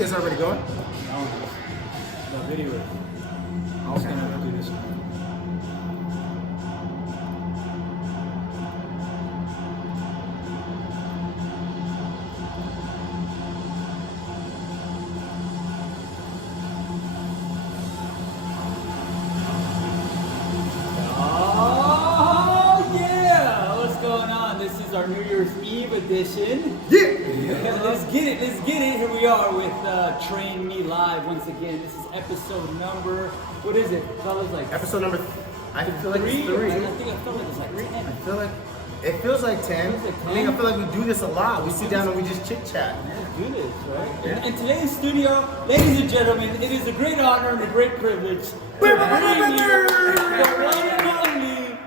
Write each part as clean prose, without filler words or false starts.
is already going? No, the video is. I'm just gonna do this one. Oh yeah! What's going on? This is our New Year's Eve edition. Yeah. Let's get it. Here we are with Train Me Live once again. This is episode number, what is it? Fellas, like Episode number, I feel like it's 3. I think I felt like it's like 10. I feel like, it feels like 10. Feels like 10. I mean, I feel like we do this a lot. We sit down and we just chit chat. Let's do this, right? And today in studio, ladies and gentlemen, it is a great honor and a great privilege to bring you the one and only,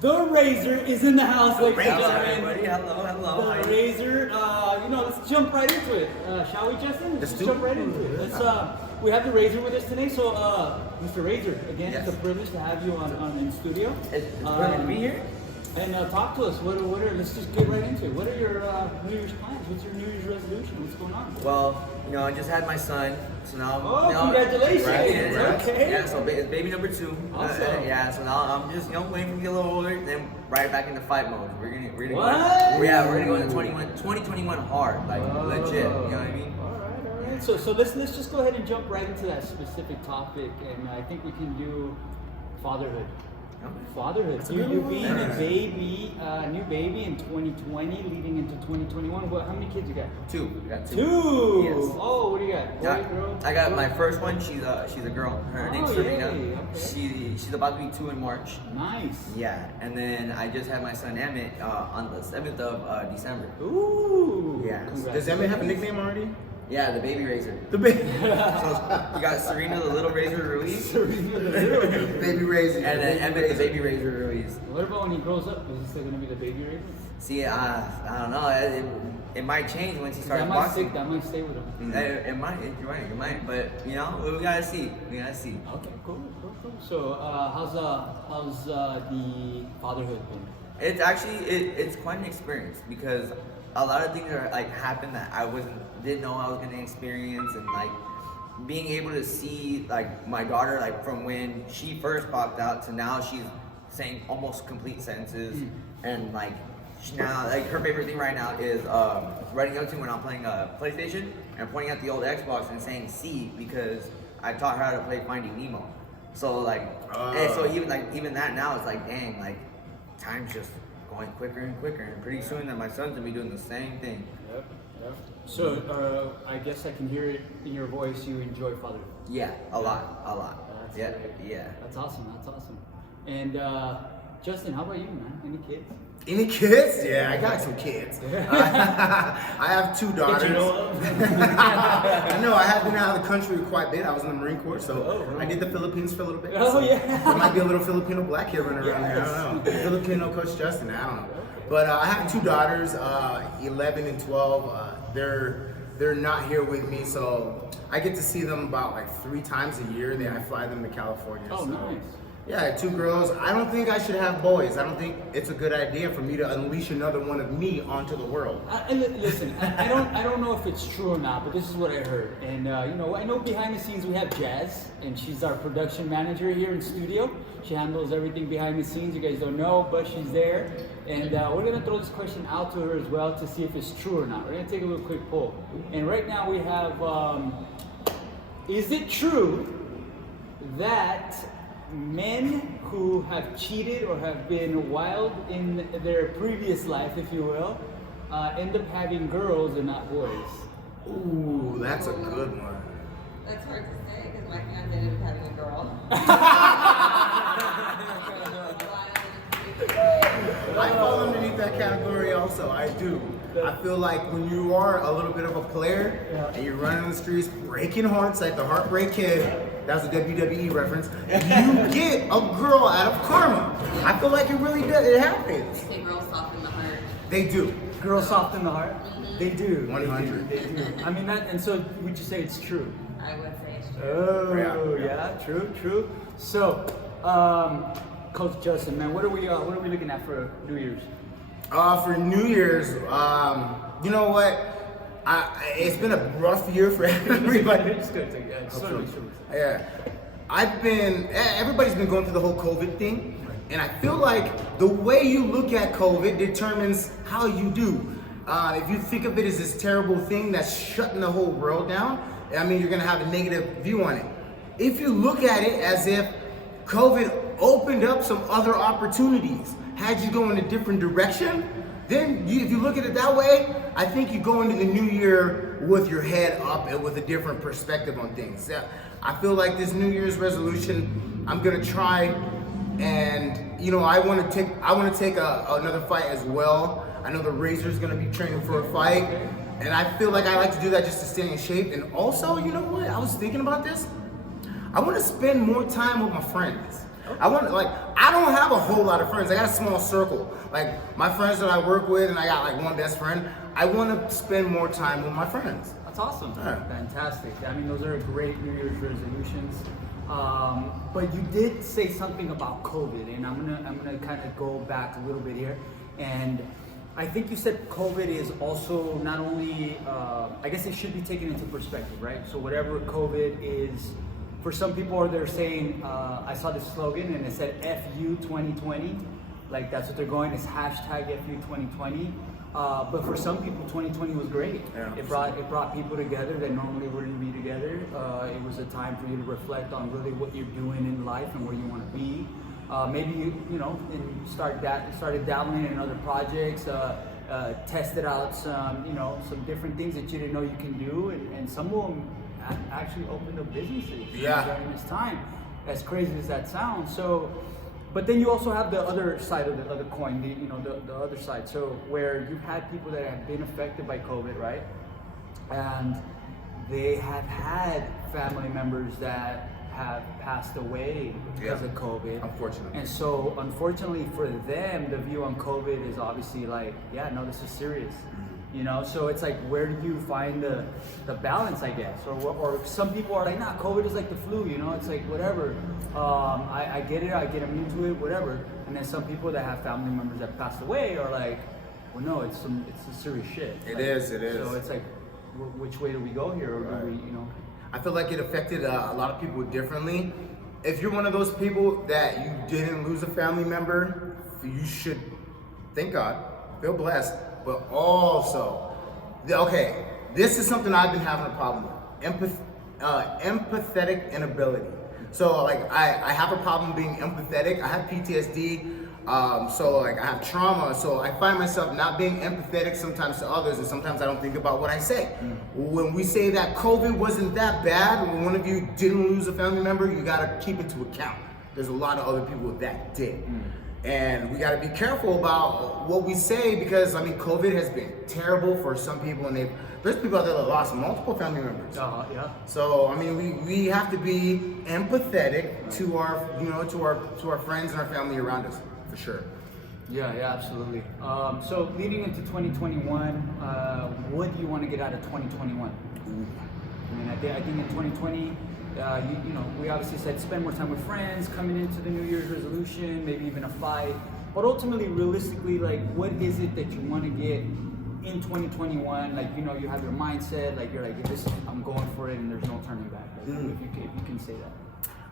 the Razor is in the house, ladies and gentlemen. Hello. The Razor, let's jump right into it. Shall we, Justin? Let's jump right into it. We have the Razor with us today, so Mr. Razor, again, Yes. it's a privilege to have you in studio. It's great to be here. And talk to us. Let's just get right into it. What are your New Year's plans? What's your New Year's resolution? What's going on? Well, I just had my son, so now. Congratulations! Right. Okay. Yeah, so it's baby number 2. Awesome. Yeah, so now I'm just waiting for him to get a little older, then right back into fight mode. We're gonna What? we're gonna go into 2021 hard, like legit. You know what I mean? All right. So let's just go ahead and jump right into that specific topic, and I think we can do fatherhood. Okay. Fatherhood. You being a baby, new baby in 2020, leading into 2021. How many kids you got? 2. We got 2. 2. Yes. Oh, what do you got? Boy, girl? I got my first one. She's a girl. Her name's Serena. yay, okay. She's about to be 2 in March. Nice. Yeah, and then I just had my son Emmett on the 7th of December. Ooh. Yeah. Does Emmett have a nickname already? Yeah, the baby razor. The baby. So you got Serena, the little razor Ruiz, Baby Razor. and then Emmett, the baby razor Ruiz. What about when he grows up? Is he still gonna be the baby Razor? See, I don't know. It might change once he starts That boxing. might stay with him. It might. You're right. It might. But we gotta see. Okay, cool. So, how's the fatherhood been? It's actually it's quite an experience because a lot of things are like happened that I didn't know I was gonna experience, and like being able to see like my daughter like from when she first popped out to now she's saying almost complete sentences, and like now like her favorite thing right now is running up to me when I'm playing PlayStation and pointing at the old Xbox and saying C because I taught her how to play Finding Nemo. So like and so even that now it's like dang, like time's just going quicker and quicker, and pretty soon that my son's gonna be doing the same thing. Yep. So, I guess I can hear it in your voice. You enjoy fatherhood. Yeah, a lot. That's Yeah, great. yeah. That's awesome. And Justin, how about you, man? Any kids? Any kids? Yeah, I got some kids. I have 2 daughters. Did you know of? I know, I have been out of the country quite a bit. I was in the Marine Corps, so right. I did the Philippines for a little bit. Oh, so yeah. There might be a little Filipino black kid running around there. I don't know. Filipino Coach Justin, I don't know. But I have 2 daughters, 11 and 12. They're not here with me, so I get to see them about like 3 times a year. I fly them to California. Oh, so. nice. Yeah, 2 girls. I don't think I should have boys. I don't think it's a good idea for me to unleash another one of me onto the world. Listen, I don't know if it's true or not, but this is what I heard. And I know behind the scenes we have Jazz, and she's our production manager here in studio. She handles everything behind the scenes. You guys don't know, but she's there. And we're gonna throw this question out to her as well to see if it's true or not. We're gonna take a little quick poll. And right now we have, is it true that men who have cheated or have been wild in their previous life, if you will, end up having girls and not boys? Ooh, that's a good one. That's hard to say because my fiance ended up having a girl. I fall underneath that category also. I do. I feel like when you are a little bit of a player and you're running the streets breaking hearts like the Heartbreak Kid, that's a WWE reference, you get a girl out of karma. I feel like it really does. It happens. They say girls soften the heart. They do. Girls soft in the heart? They do. 100. They do. I mean, and so would you say it's true? I would say it's true. Oh, yeah, true. So, Coach Justin, man, what are we looking at for New Year's? For New Year's, you know what? It's been a rough year for everybody. It's good. Yeah, everybody's been going through the whole COVID thing, and I feel like the way you look at COVID determines how you do. If you think of it as this terrible thing that's shutting the whole world down, I mean, you're gonna have a negative view on it. If you look at it as if COVID opened up some other opportunities, had you go in a different direction, then if you look at it that way, I think you go into the new year with your head up and with a different perspective on things. I feel like this New Year's resolution, I'm gonna try, and I want to take another fight as well. I know the Razor's gonna be training for a fight, and I feel like I like to do that just to stay in shape. And also, you know what? I was thinking about this. I want to spend more time with my friends. I don't have a whole lot of friends. I got a small circle. Like my friends that I work with, and I got like one best friend. I want to spend more time with my friends. That's awesome. Yeah. Fantastic. I mean, those are great New Year's resolutions. But you did say something about COVID, and I'm gonna kind of go back a little bit here. And I think you said COVID is also not only, I guess it should be taken into perspective, right? So whatever COVID is, for some people they're saying, I saw this slogan and it said FU 2020, like that's what they're going, it's hashtag FU 2020. But for some people 2020 was great. Yeah. It brought people together that normally wouldn't be together. It was a time for you to reflect on really what you're doing in life and where you want to be. Maybe and started dabbling in other projects, tested out some different things that you didn't know you can do, and some of them actually opened up businesses during this time. As crazy as that sounds. So, but then you also have the other side of the coin, the other side. So where you've had people that have been affected by COVID, right? And they have had family members that have passed away because of COVID. Unfortunately. And so, unfortunately for them, the view on COVID is obviously like, yeah, no, this is serious. So it's like, where do you find the balance, I guess? Or some people are like, nah, COVID is like the flu, it's like, whatever. I get it, I get immune to it, whatever. And then some people that have family members that passed away are like, well, no, it's some serious shit. It is. So it's like, which way do we go here? Or do we, I feel like it affected a lot of people differently. If you're one of those people that you didn't lose a family member, you should thank God, feel blessed, but also, okay, this is something I've been having a problem with, empathetic inability. So like I have a problem being empathetic. I have PTSD. So like I have trauma, so I find myself not being empathetic sometimes to others, and sometimes I don't think about what I say. When we say that COVID wasn't that bad, when one of you didn't lose a family member, you gotta keep into account. There's a lot of other people that did. And we gotta be careful about what we say, because I mean, COVID has been terrible for some people, and there's people out there that lost multiple family members. Yeah. So I mean, we have to be empathetic to our, to our friends and our family around us. For sure. Yeah, absolutely. So leading into 2021, what do you want to get out of 2021? I mean, I think in 2020, we obviously said spend more time with friends, coming into the New Year's resolution, maybe even a fight. But ultimately, realistically, like, what is it that you want to get in 2021? Like, you have your mindset, like you're like, I'm going for it, and there's no turning back. Like, if you can say that.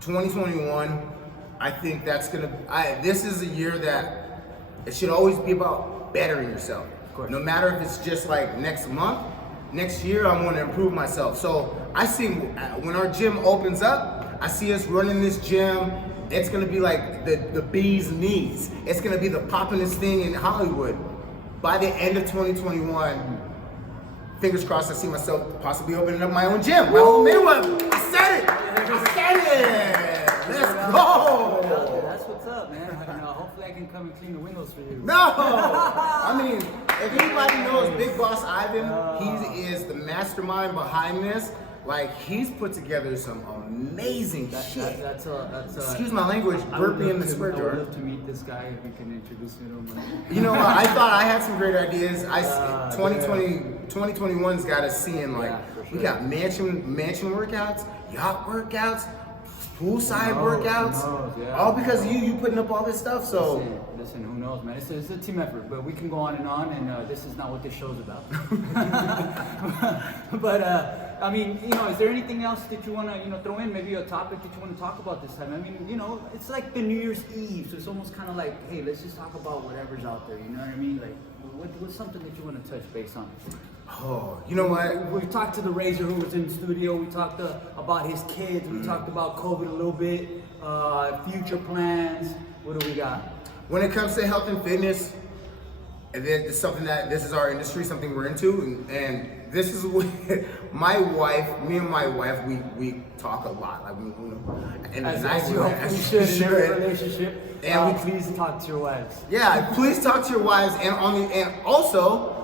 2021. I think this is a year that it should always be about bettering yourself. Of course. No matter if it's just like next month, next year, I'm going to improve myself. So I see when our gym opens up, I see us running this gym. It's going to be like the bee's knees. It's going to be the poppin'est thing in Hollywood. By the end of 2021, fingers crossed, I see myself possibly opening up my own gym, my own Mayweather. I said it. Let's go! That's what's up, man. Hopefully I can come and clean the windows for you. No! I mean, if anybody knows Big Boss Ivan, he is the mastermind behind this. Like, he's put together some amazing shit. That's excuse my language, burpee in the square jar. I would love to meet this guy if you can introduce me to him. You know what? I thought I had some great ideas. 2021's got us seeing, like, we got mansion workouts, yacht workouts, poolside workouts, yeah. all because of you putting up all this stuff. So Listen, who knows, man? It's a team effort, but we can go on, and this is not what this show's about. But I mean, is there anything else that you want to, throw in? Maybe a topic that you want to talk about this time? I mean, it's like the New Year's Eve, so it's almost kind of like, hey, let's just talk about whatever's out there. You know what I mean? Like, what's something that you want to touch base on? Oh, you know what? We talked to the Razor who was in the studio. We talked about his kids. We talked about COVID a little bit, future plans. What do we got? When it comes to health and fitness, and then it's something that this is our industry, something we're into, and this is what me and my wife, we talk a lot. Like in a nice way, as you should in every relationship. And please talk to your wives. Yeah, please talk to your wives, and also,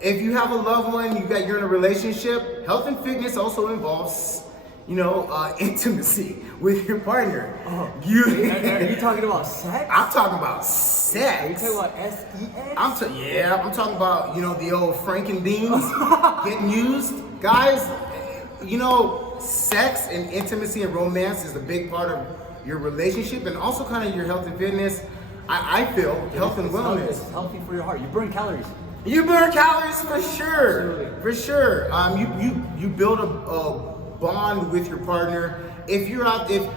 if you have a loved one, you're in a relationship. Health and fitness also involves, intimacy with your partner. Are you talking about sex? I'm talking about sex. Are you talking about sex? I'm talking about the old Franken beans getting used, guys. Sex and intimacy and romance is a big part of your relationship, and also kind of your health and fitness. I feel health and wellness. It's healthy for your heart. You burn calories. You burn calories for sure. Absolutely. For sure. You build a bond with your partner. If you're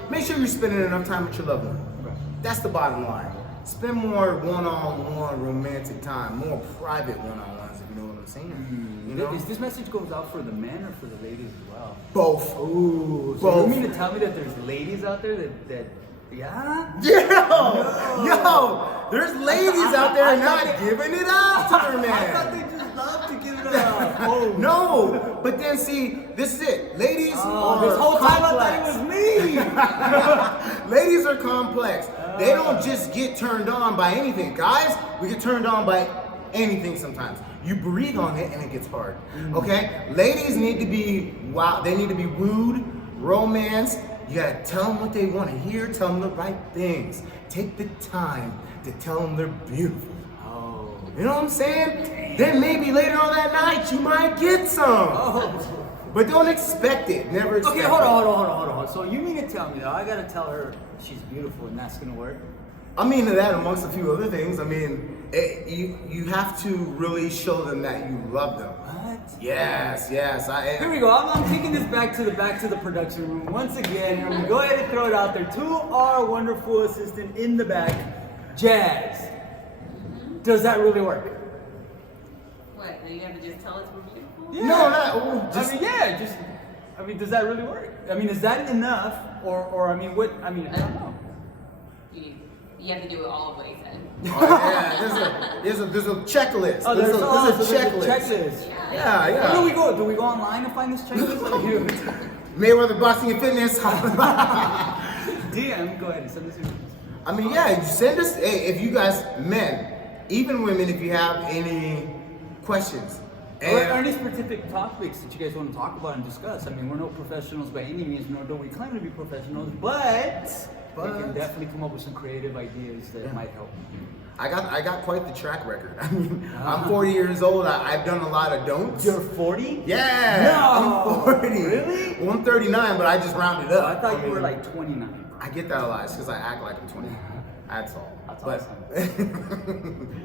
make sure you're spending enough time with your loved one. Right. That's the bottom line. Spend more one-on-one romantic time, more private one-on-ones, if you know what I'm saying. Is this message goes out for the men or for the ladies as well? Both. Ooh. So Both. you mean to tell me that there's ladies out there that yeah? Yo, there's ladies out there not giving it up to their man. I thought they just love to give it up. Oh. No, but then see, this is it. Ladies are this whole time complex. I thought it was me. Ladies are complex. They don't just get turned on by anything. Guys, we get turned on by anything sometimes. You breathe on it and it gets hard. Okay? Ladies need to be they need to be wooed, romanced. You gotta tell them what they want to hear, tell them the right things. Take the time to tell them they're beautiful. Oh. You know what I'm saying? Then maybe later on that night you might get some. Oh. But don't expect it. Never expect Okay, it. hold on. So you mean to tell me though, I gotta tell her she's beautiful and that's gonna work? I mean that amongst a few other things. I mean, you have to really show them that you love them. What? Yes. Here we go. I'm taking this back to the production room once again. And we go ahead and throw it out there to our wonderful assistant in the back, Jazz. Does that really work? What? Then you have to just tell us we're beautiful? Yeah. No, not just. Does that really work? I mean, is that enough? Or I mean, what? I mean, I don't know. You have to do it all of what he said. Oh, yeah, there's a checklist. Oh, there's a checklist. checklist. Yeah. Yeah. Where do we go? Do we go online and find this checklist? Mayweather Boxing and Fitness. DM, go ahead and send this in. I mean, yeah, send us. Hey, if you guys, men, even women, if you have any questions. Or any specific topics that you guys want to talk about and discuss. I mean, we're no professionals by any means, nor do we claim to be professionals, but we can definitely come up with some creative ideas that might help. I got quite the track record. I mean, I'm 40 years old. I've done a lot of don'ts. You're 40? Yeah. No. I'm 40. Really? Well, I'm 39, but I just rounded up. I thought you were like 29. I get that a lot because I act like I'm 20. That's all. That's awesome.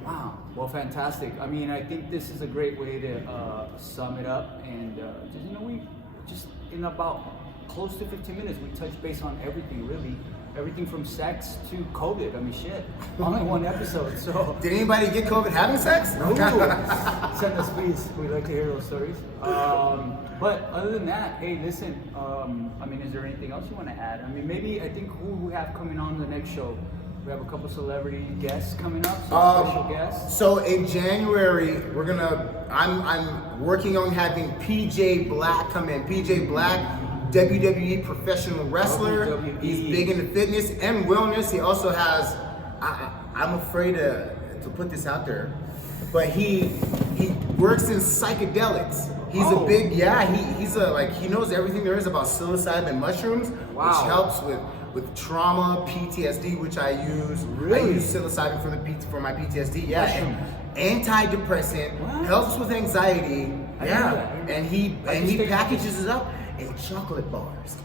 Wow. Well, fantastic. I mean, I think this is a great way to sum it up. And, we just in about close to 15 minutes, we touched base on everything, really. Everything from sex to COVID. I mean, shit. Only one episode, so. Did anybody get COVID having sex? No. Send us, please. We'd like to hear those stories. But other than that, hey, listen. I mean, is there anything else you want to add? I mean, maybe I think who we have coming on the next show. We have a couple celebrity guests coming up, special guests. So in January, I'm working on having PJ Black come in. PJ Black, WWE professional wrestler. WWE. He's big into fitness and wellness. He also has, I'm afraid to put this out there, but he works in psychedelics. He's a big, he knows everything there is about psilocybin mushrooms, Wow. which helps with trauma, PTSD, which I use. Really? I use psilocybin for my PTSD. Yeah, Mushroom. and antidepressant, What? helps with anxiety. I Yeah, know that. and he packages it up. and chocolate bars.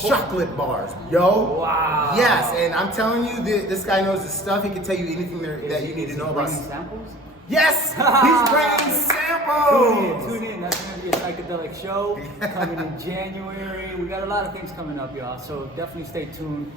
Chocolate bars, yo. Wow. Yes, and I'm telling you, this guy knows his stuff. He can tell you anything that you need to know about. Bringing samples? Yes, he's bringing samples. Tune in. That's going to be a psychedelic show coming in January. We got a lot of things coming up, y'all. So definitely stay tuned.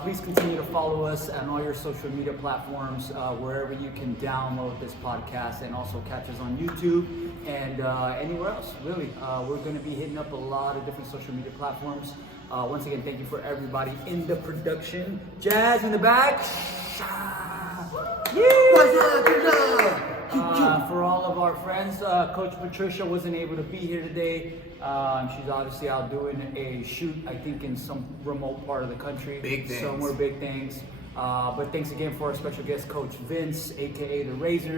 Please continue to follow us on all your social media platforms, wherever you can download this podcast, and also catch us on YouTube and anywhere else. Really, we're going to be hitting up a lot of different social media platforms. Once again, thank you for everybody in the production. Jazz in the back. For all of our friends, Coach Patricia wasn't able to be here today. She's obviously out doing a shoot, I think, in some remote part of the country. Big things. Somewhere big things. But thanks again for our special guest, Coach Vince, aka the Razor.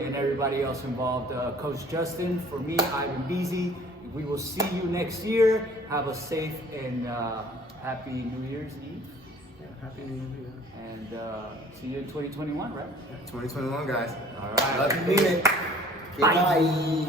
And everybody else involved. Coach Justin, for me, Ivan Beasy. We will see you next year. Have a safe and happy New Year's Eve. Happy New Year. And see you in 2021, right? 2021, guys. All right. Love you, mean it. Okay, bye.